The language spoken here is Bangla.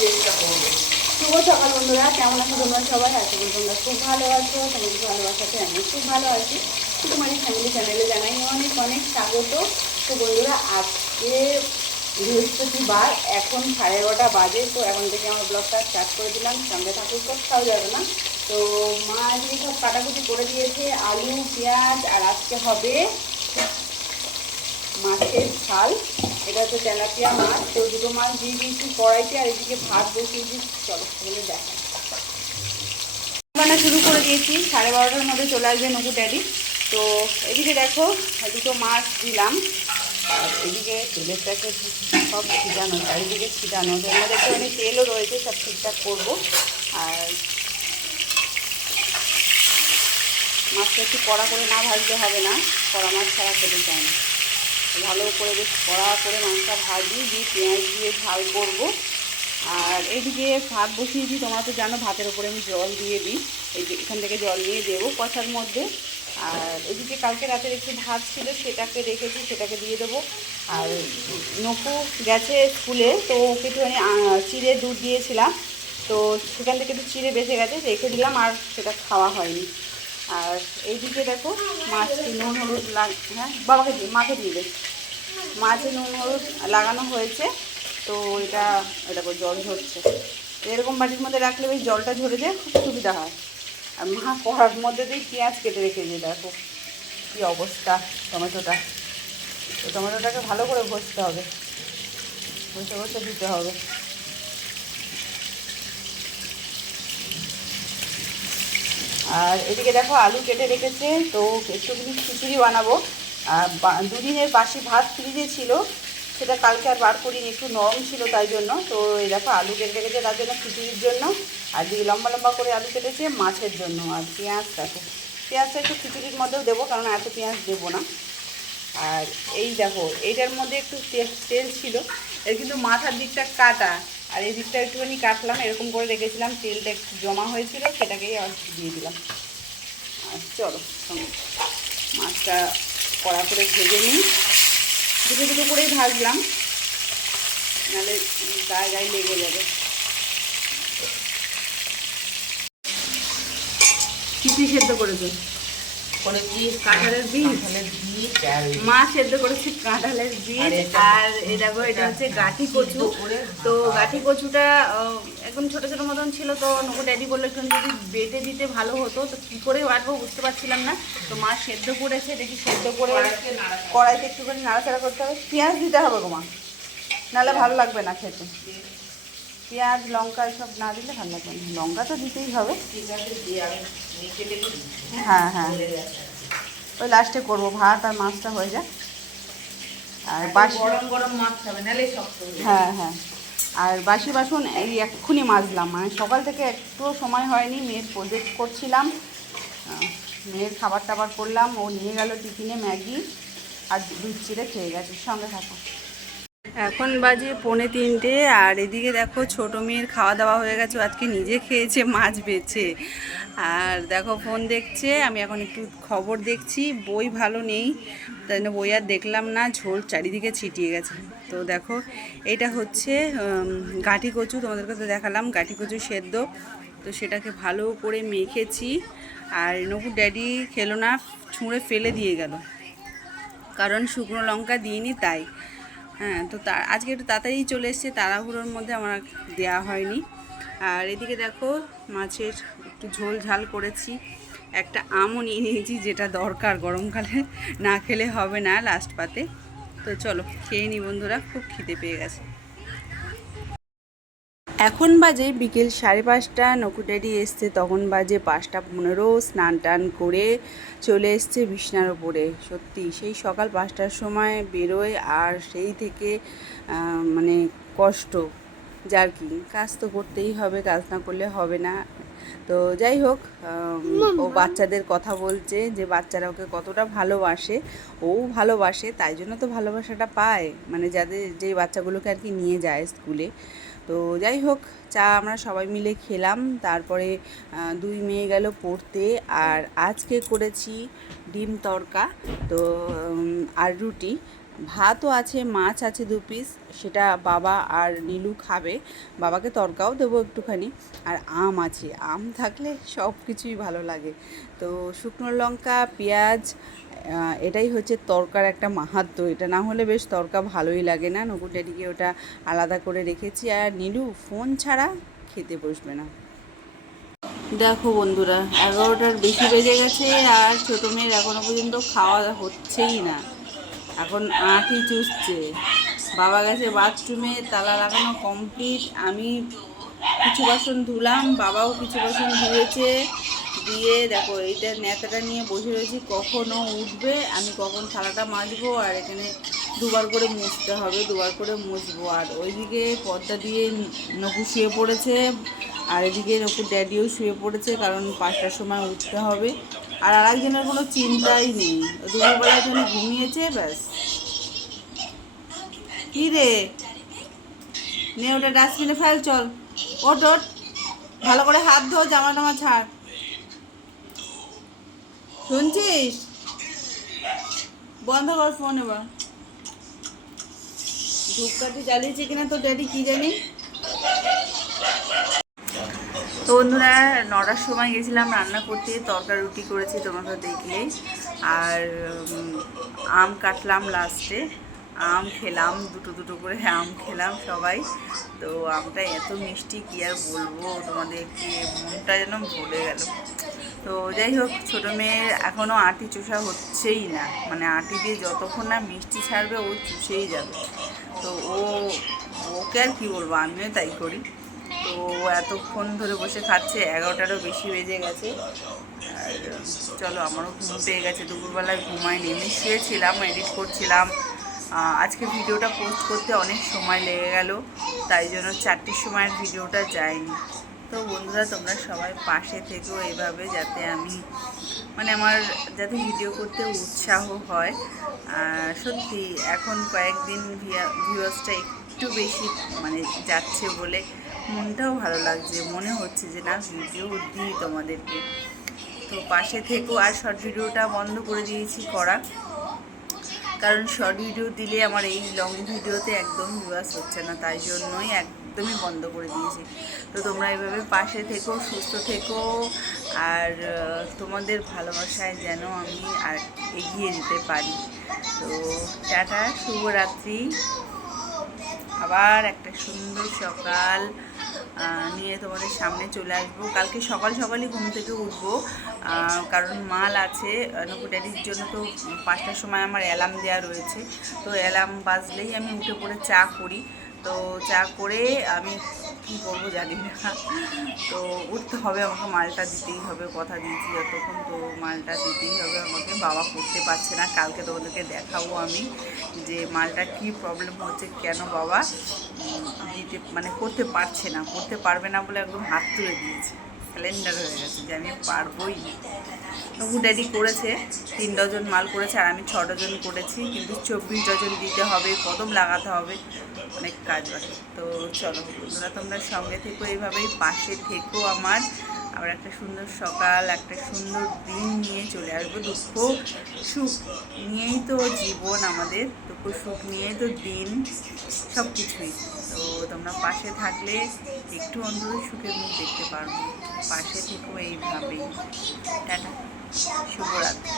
চেষ্টা করব। শুভ সকাল বন্ধুরা, কেমন আছো তোমরা সবাই? করি তোমরা খুব ভালো আছো, তোমাদের ভালোবাসাতে আমি খুব ভালো আছি। তোমার ফ্যামিলি চ্যানেলে জানাই অনেক অনেক স্বাগত। তো বন্ধুরা, আজকে বৃহস্পতিবার, এখন সাড়ে এগারোটা বাজে, তো এখন থেকে আমার ব্লগটা স্টার্ট করে দিলাম। সঙ্গে ঠাকুর কোথাও যাবে না। তো মা আজকে সব কাটাকুটি করে দিয়েছে, আলু, পেঁয়াজ, আর আজকে হবে মাছের ঝাল। এটা হচ্ছে তেলাপিয়া মাছ। তো দুটো মাছ দিয়ে দিয়েছি কড়াইতে, আর এদিকে ভাত বসিয়ে দিয়েছি। চলো সেগুলো দেখা। রান্না শুরু করে দিয়েছি। সাড়ে বারোটার মধ্যে চলে আসবে নকু ড্যাডি তো এদিকে দেখো, দুটো মাছ দিলাম। আর এদিকে তেলের প্যাকেট সব ছিটানো, চারিদিকে ছিটানো। এর মধ্যে একটুখানি তেলও রয়েছে, সব ঠিকঠাক করব। আর মাছটা একটু কড়া করে না ভাজতে হবে না। কড়া মাছ ছাড়া খেতে চায় না। ভালো করে বেশ কড়া করে মাছটা ভাজি, দিয়ে পেঁয়াজ দিয়ে ঝাল করব। আর এদিকে ভাত বসিয়েছি তোমরা তো জানো ভাতের উপরে আমি জল দিয়ে দিই। এই যে এখান থেকে জল নিয়ে দেবো কষার মধ্যে। আর এদিকে কালকে রাতের একটু ভাত ছিল, সেটাকে রেখেছি, সেটাকে দিয়ে দেবো। আর নকু গেছে স্কুলে, তো ওকে একটুখানি চিড়ে দুধ দিয়েছিলাম। তো সেখান থেকে একটু চিড়ে বেঁচে গেছে, রেখে দিলাম, আর সেটা খাওয়া হয়নি। আর এইদিকে দেখো মাছকে নুন হলুদ হ্যাঁ বাবাকে দিয়ে, মাকে দিয়ে দে। মাছে নুন হলুদ লাগানো হয়েছে, তো এটা এটা জল ঝরছে। এরকম বাটির মধ্যে রাখলে ওই জলটা ঝরে যায়, খুব সুবিধা হয়। আর মা কড়ার মধ্যে দিয়ে পেঁয়াজ কেটে রেখে দিয়ে দেখো কী অবস্থা টমেটোটা। তো টমেটোটাকে ভালো করে ঘষতে হবে, ঘষে ঘষে দিতে হবে। আর এদিকে দেখো আলু কেটে রেখেছে, তো একটুখানি খিচুড়ি বানাবো। আর দুদিনের বাসি ভাত ফ্রিজে ছিল, সেটা কালকে আর বার করিনি, একটু নরম ছিল তাই জন্য। তো এই দেখো আলু কেটে রেখেছে তার জন্য খিচুড়ির জন্য, আর দিকে লম্বা লম্বা করে আলু কেটেছে মাছের জন্য। আর পেঁয়াজ দেখো, পেঁয়াজটা একটু খিচুড়ির মধ্যেও দেবো, কারণ এত পেঁয়াজ দেবো না। আর এই দেখো, এইটার মধ্যে একটু তেল ছিল, এর কিন্তু মাথার দিকটা কাটা। আর এই দিকটা একটুখানি কাটলাম, এরকম করে রেখেছিলাম, তেলটা একটু জমা হয়েছিল, সেটাকেই আর দিয়ে দিলাম। আর চলো মাছটা কড়া করে ভেজে নিই। দুটো দুটো করেই ভাজলাম, নাহলে গায়ে গায়ে লেগে যাবে। কী কী সেদ্ধ করেছ? কাঁঠালের বীজ? বীজ মা সেদ্ধ করেছি কাঁঠালের আর বীজ এটা- আর এই দেখো এটা হচ্ছে গাঠি কচু। তো গাঠি কচুটা আহ, একদম ছোট ছোট মতন ছিল তো নকু ড্যাডি বলল একটু যদি বেটে দিতে ভালো হতো তো কী করে বাটবো বুঝতে পারছিলাম না। তো মা সেদ্ধ করেছে দেখি সেদ্ধ করে কড়াইতে কড়াইতে একটুখানি নাড়াচাড়া করতে হবে। পেঁয়াজ দিতে হবে গো মা নাহলে ভালো লাগবে না খেতে। পেঁয়াজ লঙ্কা সব না দিলে ভালো লাগবে না। লঙ্কা তো দিতেই হবে। হ্যাঁ হ্যাঁ। ওই লাস্টে করব ভাত আর মাছটা হয়ে যায় আর বাসি গরম গরম মাছ খাবে শক্ত হ্যাঁ হ্যাঁ আর বাসি বাসন এই এক্ষুনি মাজলাম। মানে সকাল থেকে একটুও সময় হয়নি মেয়ের প্রজেক্ট করছিলাম। মেয়ের খাবার টাবার করলাম। ও নিয়ে গেল টিফিনে ম্যাগি আর দুধ চিড়ে খেয়ে গেছে। সঙ্গে থাকো। এখন বাজে পৌনে তিনটে, আর এদিকে দেখো ছোট মেয়ের খাওয়া দাওয়া হয়ে গেছে আজকে নিজে খেয়েছে মাছ বেছে আর দেখো ফোন দেখছে, আমি এখন একটু খবর দেখছি, বই ভালো নেই, তাই জন্য বই আর দেখলাম না, ঝোল চারিদিকে ছিটিয়ে গেছে। তো দেখো, এটা হচ্ছে গাঁঠি কচু তোমাদেরকে তো দেখালাম গাঁঠি কচু সেদ্ধ। তো সেটাকে ভালো করে মেখেছি, আর নকুর ড্যাডি খেলো না, ছুঁড়ে ফেলে দিয়ে গেল। কারণ শুকনো লঙ্কা দিইনি, তাই। হ্যাঁ তো তার, আজকে একটু তাড়াতাড়ি চলে এসছে, তাড়াহুড়োর মধ্যে আমার দেওয়া হয়নি। আর এদিকে দেখো, মাছের একটু ঝোল ঝাল করেছি। একটা আমও নিয়ে নিয়েছি, যেটা দরকার গরমকালে, না খেলে হবে না লাস্ট পাতে। তো চলো, খেয়ে নি বন্ধুরা, খুব খিদে পেয়ে গেছে। এখন বাজে বিকেল সাড়ে পাঁচটা নকুটারি এসছে, তখন বাজে পাঁচটা পনেরো, স্নান টান করে চলে এসছে বিছনার ওপরে। সত্যি, সেই সকাল পাঁচটার সময় বেরোয় আর সেই থেকে মানে কষ্ট, যার কি, কাজ তো করতেই হবে, কাজ না করলে হবে না। তো যাই হোক ও বাচ্চাদের কথা বলছে যে বাচ্চারা ওকে কতটা ভালোবাসে। ও ভালোবাসে, তাই জন্য তো ভালোবাসাটা পায়। মানে যাদের যেই বাচ্চাগুলোকে আর কি নিয়ে যায় স্কুলে। তো যাই হোক, চা আমরা সবাই মিলে খেলাম। তারপরে দুই মেয়ে গেল পড়তে। আর আজকে করেছি ডিম তড়কা। তো আর রুটি। ভাতও আছে, মাছ আছে দু পিস সেটা বাবা আর নীলু খাবে। বাবাকে তরকাও দেবো একটুখানি, আর আম আছে। আম থাকলে সব কিছুই ভালো লাগে। তো শুকনো লঙ্কা, পেঁয়াজ এটাই হচ্ছে তরকার একটা মাহাত্ম এটা না হলে বেশ তরকা ভালোই লাগে না। নকুর ড্যাডিকে ওটা আলাদা করে রেখেছি। আর নীলু, ফোন ছাড়া খেতে বসবে না। দেখো বন্ধুরা, এগারোটার বেশি বেজে গেছে আর ছোটো মেয়ের এখনও পর্যন্ত খাওয়া হচ্ছেই না। এখন আঁটি চুষছে। বাবা গেছে বাথরুমে, তালা লাগানো কমপ্লিট। আমি কিছু বাসন ধুলাম, বাবাও কিছু বাসন ধুয়েছে। দিয়ে দেখো, এইটা নেতাটা নিয়ে বসে রয়েছি কখনও উঠবে, আমি কখন থালাটা মাজবো আর এখানে দুবার করে মুছতে হবে, দুবার করে মুছবো। আর ওইদিকে পর্দা দিয়ে নকু শুয়ে পড়েছে। আর এদিকে নকুর ড্যাডিও শুয়ে পড়েছে, কারণ পাঁচটার সময় উঠতে হবে। আর আরেকজনের কোনো চিন্তাই নেই। ও দুপুরবেলায় জন্য ঘুমিয়েছে, ব্যাস। কি রে? নে ওটা ডাস্টবিনে ফেল, চল। ওট ওট ভালো করে হাত ধো, জামা টামা ছাড়। শুনছিস? বন্ধ কর ফোন এবার। ধূপকাঠি জ্বালিয়েছে কিনা তো ড্যাডি, কি জানি? তো বন্ধুরা, নটার সময় গেছিলাম রান্না করতে তরকারি রুটি করেছি তোমরা তো দেখলেই আর আম কাটলাম লাস্টে আম খেলাম, দুটো দুটো করে আম খেলাম সবাই। তো আমটা এত মিষ্টি, কি আর বলব তোমাদেরকে মনটা যেন ভরে গেল। তো যাই হোক, ছোটো মেয়ের এখনও আটি চুষা হচ্ছেই না। মানে আটি দিয়ে যতক্ষণ না মিষ্টি ছাড়বে, ও চুষেই যাবে। তো ও, ওকে আর কী বলব, আমিও তাই করি। তো এতক্ষণ ধরে বসে খাচ্ছে, এগারোটারও বেশি বেজে গেছে। আর চলো, আমারও ঘুম পেয়ে গেছে। দুপুরবেলায় ঘুমায় নেমে শুয়েছিলাম এডিট করছিলাম। আজকে ভিডিওটা পোস্ট করতে অনেক সময় লেগে গেল, তাই জন্য চারটির সময়ের ভিডিওটা যায়নি তো বন্ধুরা, তোমরা সবাই পাশে থেকেও এইভাবে যাতে আমি মানে আমার যাতে ভিডিও করতে উৎসাহ হয়। সত্যি, এখন কয়েকদিন ভিউয়ার্সটা একটু বেশি মানে যাচ্ছে বলে মনটাও ভালো লাগছে, মনে হচ্ছে যে না, ভিডিও দিই তোমাদেরকে। তো পাশে থেকেও আর শর্ট ভিডিওটা বন্ধ করে দিয়েছি করা। কারণ শর্ট ভিডিও দিলে আমার এই লং ভিডিওতে একদম ভিউয়ার্স হচ্ছে না, তাই জন্যই একদমই বন্ধ করে দিয়েছি। তো তোমরা এভাবে পাশে থেকো, সুস্থ থেকো, আর তোমাদের ভালোবাসায় যেন আমি আর এগিয়ে যেতে পারি। তো টাটা, শুভরাত্রি। আবার একটা সুন্দর সকাল। নিয়ে তোমাদের সামনে চলে আসব। কালকে সকাল সকালই ঘুম থেকে উঠবো কারণ মাল আছে নকু ড্যাডির জন্য তো পাঁচটার সময় আমার অ্যালার্ম দেওয়া রয়েছে। তো অ্যালার্ম বাজলেই আমি উঠে পড়ে চা করি। তো চা করে আমি কী করব জানি না। তো উঠতে হবে আমাকে, মালটা দিতেই হবে, কথা দিয়েছি যতক্ষণ তো মালটা দিতেই হবে আমাকে। বাবা করতে পারছে না, কালকে তোমাদেরকে দেখাবো আমি যে মালটা কি প্রবলেম হচ্ছে, কেন বাবা দিতে মানে করতে পারছে না, করতে পারবে না বলে একদম হাত তুলে দিয়েছে। স্যালেন্ডার হয়ে গেছে যে আমি পারবোই না। তবু ড্যাডি করেছে, তিন ডজন মাল করেছে আর আমি ছ ডজন করেছি, কিন্তু চব্বিশ ডজন দিতে হবে, কদম লাগাতে হবে, অনেক কাজ বাকি। তো চলো বন্ধুরা, তোমরা সঙ্গে থেকো, এইভাবেই পাশে থেকো আমার। আবার একটা সুন্দর সকাল, একটা সুন্দর দিন নিয়ে চলে আসব, দুঃখ, সুখ নিয়েই তো জীবন আমাদের, দুঃখ, সুখ নিয়েই তো দিন সব কিছুই তো তোমরা পাশে থাকলে একটু অন্তত সুখের মুখ দেখতে পারব পাশে থেকো এইভাবেই। টাটা। শুভরাত্রি